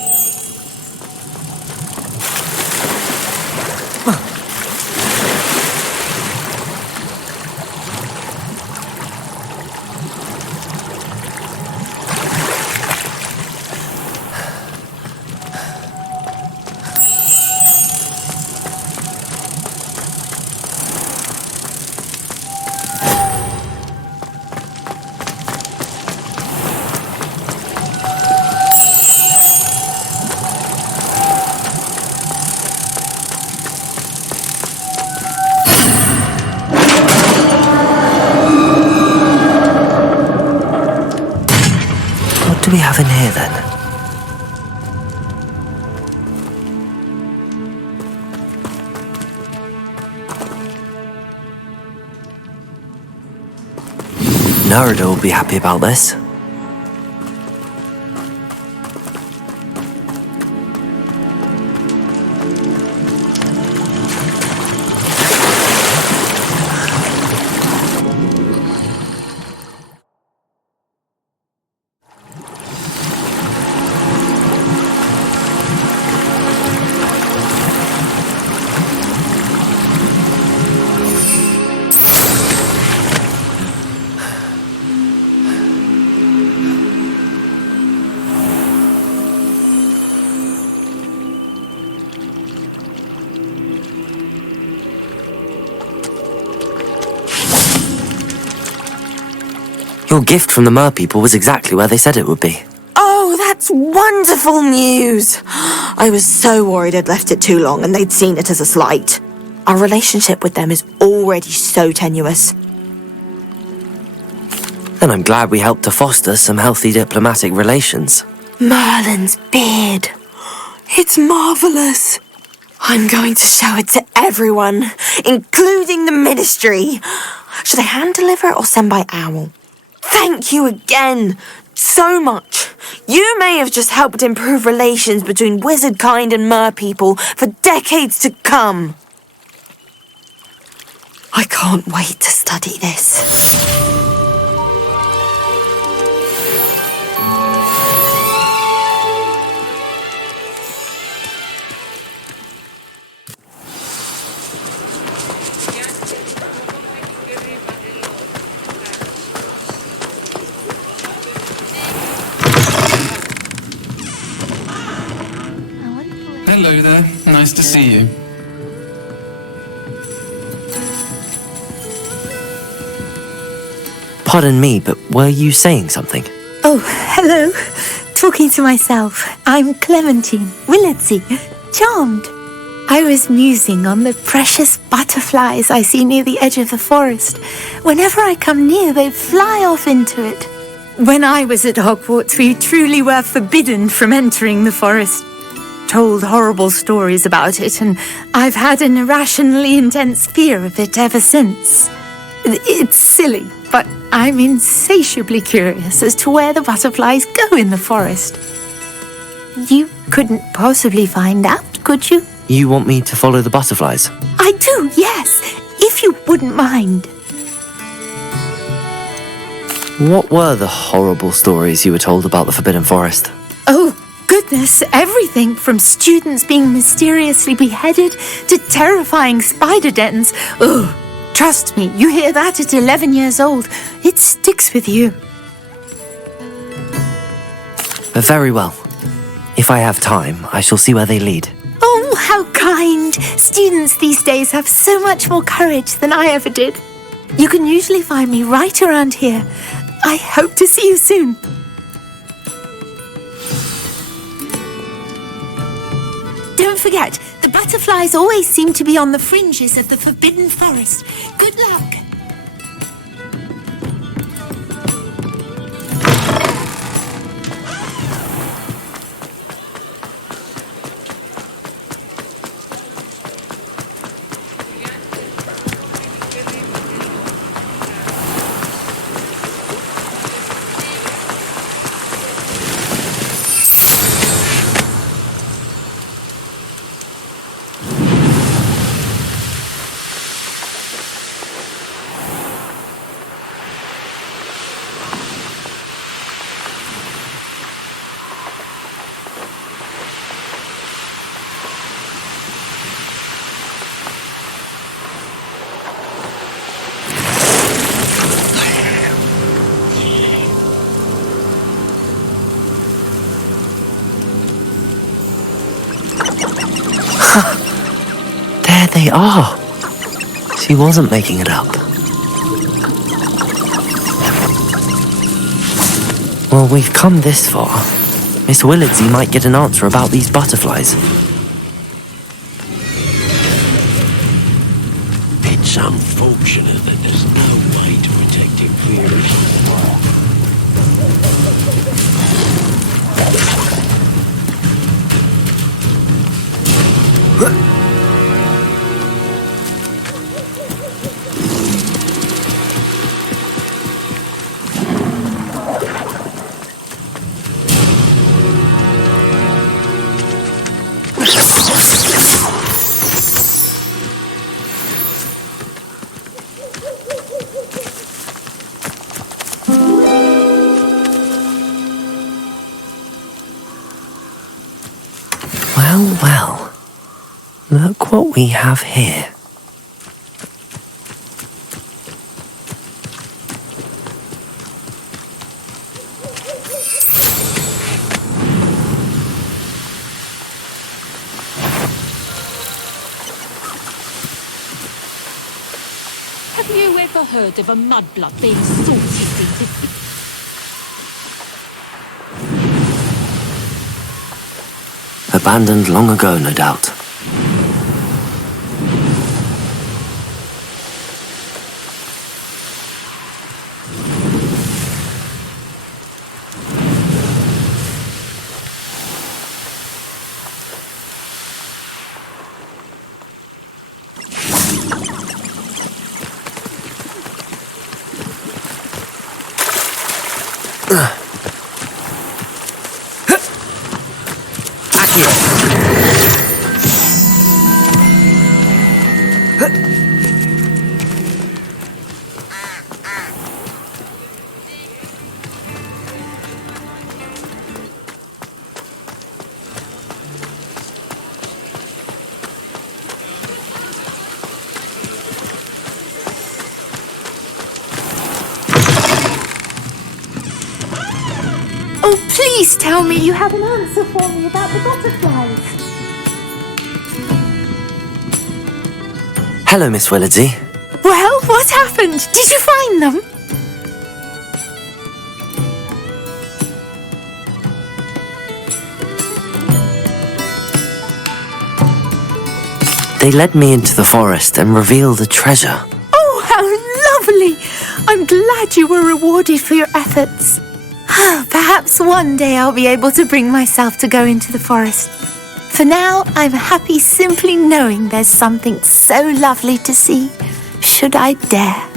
What do we have in here then? Nerida will be happy about this. Your gift from the Mer people was exactly where they said it would be. Oh, that's wonderful news! I was so worried I'd left it too long and they'd seen it as a slight. Our relationship with them is already so tenuous. And I'm glad we helped to foster some healthy diplomatic relations. Merlin's beard. It's marvellous. I'm going to show it to everyone, including the Ministry. Should I hand deliver or send by owl? Thank you again, so much. You may have just helped improve relations between wizard kind and mer people for decades to come. I can't wait to study this. Hello there. Nice to see you. Pardon me, but were you saying something? Oh, hello. Talking to myself. I'm Clementine, Willardsey, charmed. I was musing on the precious butterflies I see near the edge of the forest. Whenever I come near, they fly off into it. When I was at Hogwarts, we truly were forbidden from entering the forest. Told horrible stories about it, and I've had an irrationally intense fear of it ever since. It's silly, but I'm insatiably curious as to where the butterflies go in the forest. You couldn't possibly find out, could you? You want me to follow the butterflies? I do, yes, if you wouldn't mind. What were the horrible stories you were told about the Forbidden Forest? Oh, goodness, everything from students being mysteriously beheaded to terrifying spider dens. Ugh, trust me, you hear that at 11 years old, it sticks with you. Very well. If I have time, I shall see where they lead. Oh, how kind! Students these days have so much more courage than I ever did. You can usually find me right around here. I hope to see you soon. Don't forget, the butterflies always seem to be on the fringes of the Forbidden Forest. Good luck! There they are. She wasn't making it up. Well, we've come this far. Miss Willardsey might get an answer about these butterflies. It's unfortunate that there's no way to protect inferiors. Well, well. Look what we have here. Have you ever heard of a mudblood being sorted into... abandoned long ago, no doubt. Oh, please tell me you have an answer for me about the butterflies. Hello, Miss Willardsey. Well, what happened? Did you find them? They led me into the forest and revealed a treasure. Oh, how lovely! I'm glad you were rewarded for your efforts. Perhaps one day I'll be able to bring myself to go into the forest. For now, I'm happy simply knowing there's something so lovely to see, should I dare.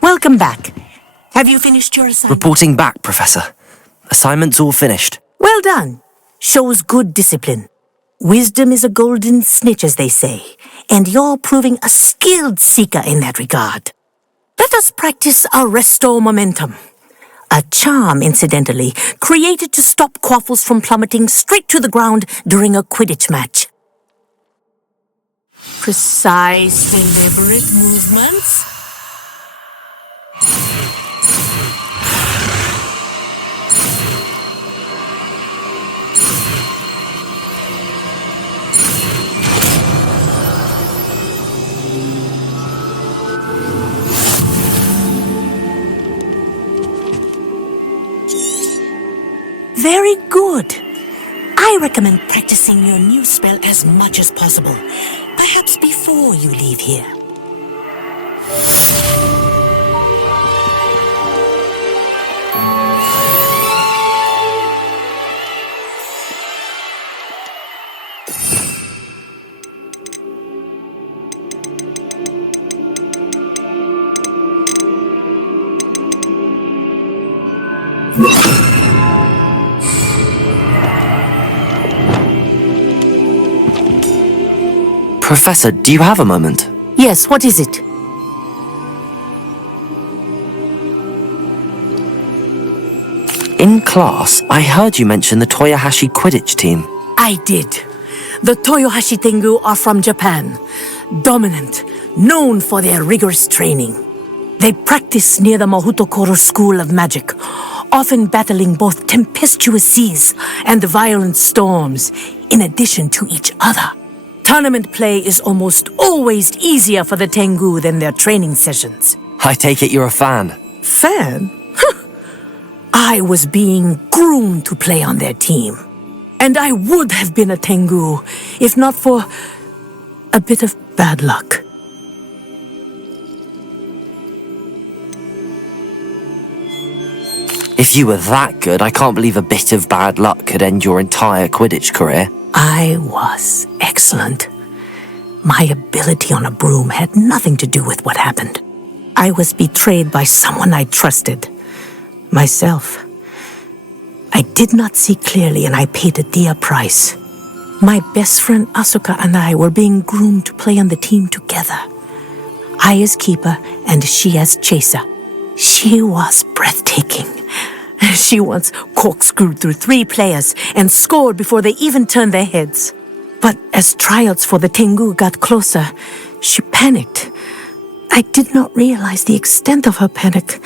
Welcome back. Have you finished your assignment? Reporting back, Professor. Assignment's all finished. Well done. Shows good discipline. Wisdom is a golden snitch, as they say, and you're proving a skilled seeker in that regard. Let us practice our Restore Momentum. A charm, incidentally, created to stop Quaffles from plummeting straight to the ground during a Quidditch match. Precise, deliberate movements. Very good. I recommend practicing your new spell as much as possible, perhaps before you leave here. Professor, do you have a moment? Yes, what is it? In class, I heard you mention the Toyohashi Quidditch team. I did. The Toyohashi Tengu are from Japan. Dominant, known for their rigorous training. They practice near the Mahutokoro School of Magic, often battling both tempestuous seas and violent storms, in addition to each other. Tournament play is almost always easier for the Tengu than their training sessions. I take it you're a fan. Fan? I was being groomed to play on their team. And I would have been a Tengu, if not for a bit of bad luck. If you were that good, I can't believe a bit of bad luck could end your entire Quidditch career. I was excellent. My ability on a broom had nothing to do with what happened. I was betrayed by someone I trusted. Myself. I did not see clearly and I paid a dear price. My best friend Asuka and I were being groomed to play on the team together. I as keeper and she as chaser. She was breathtaking. She once corkscrewed through 3 players and scored before they even turned their heads. But as tryouts for the Tengu got closer, she panicked. I did not realize the extent of her panic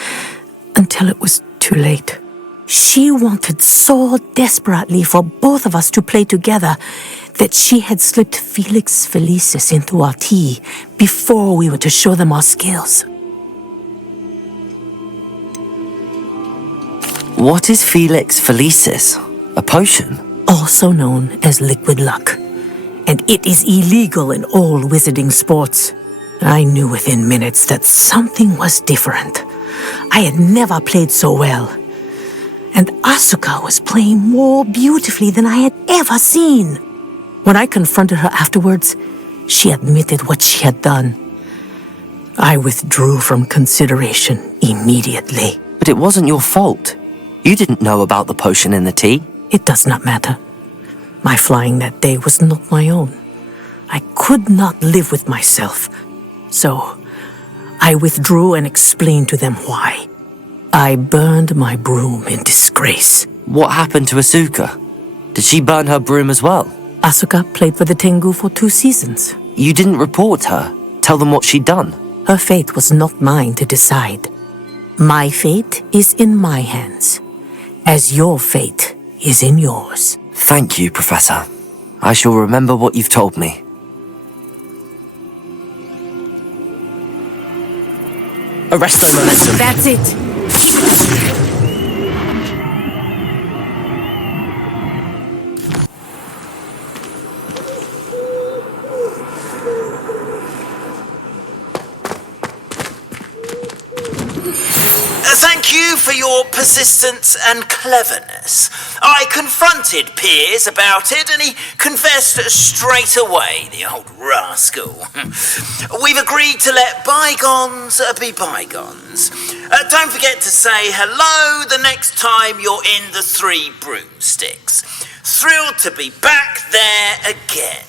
until it was too late. She wanted so desperately for both of us to play together that she had slipped Felix Felicis into our tea before we were to show them our skills. What is Felix Felicis? A potion? Also known as liquid luck. And it is illegal in all wizarding sports. I knew within minutes that something was different. I had never played so well. And Asuka was playing more beautifully than I had ever seen. When I confronted her afterwards, she admitted what she had done. I withdrew from consideration immediately. But it wasn't your fault. You didn't know about the potion in the tea. It does not matter. My flying that day was not my own. I could not live with myself. So, I withdrew and explained to them why. I burned my broom in disgrace. What happened to Asuka? Did she burn her broom as well? Asuka played for the Tengu for 2 seasons. You didn't report her? Tell them what she'd done? Her fate was not mine to decide. My fate is in my hands, as your fate is in yours. Thank you, Professor. I shall remember what you've told me. Arresto momentum. That's it. Thank you for your persistence and cleverness. I confronted Piers about it and he confessed straight away, the old rascal. We've agreed to let bygones be bygones. Don't forget to say hello the next time you're in the 3 Broomsticks. Thrilled to be back there again.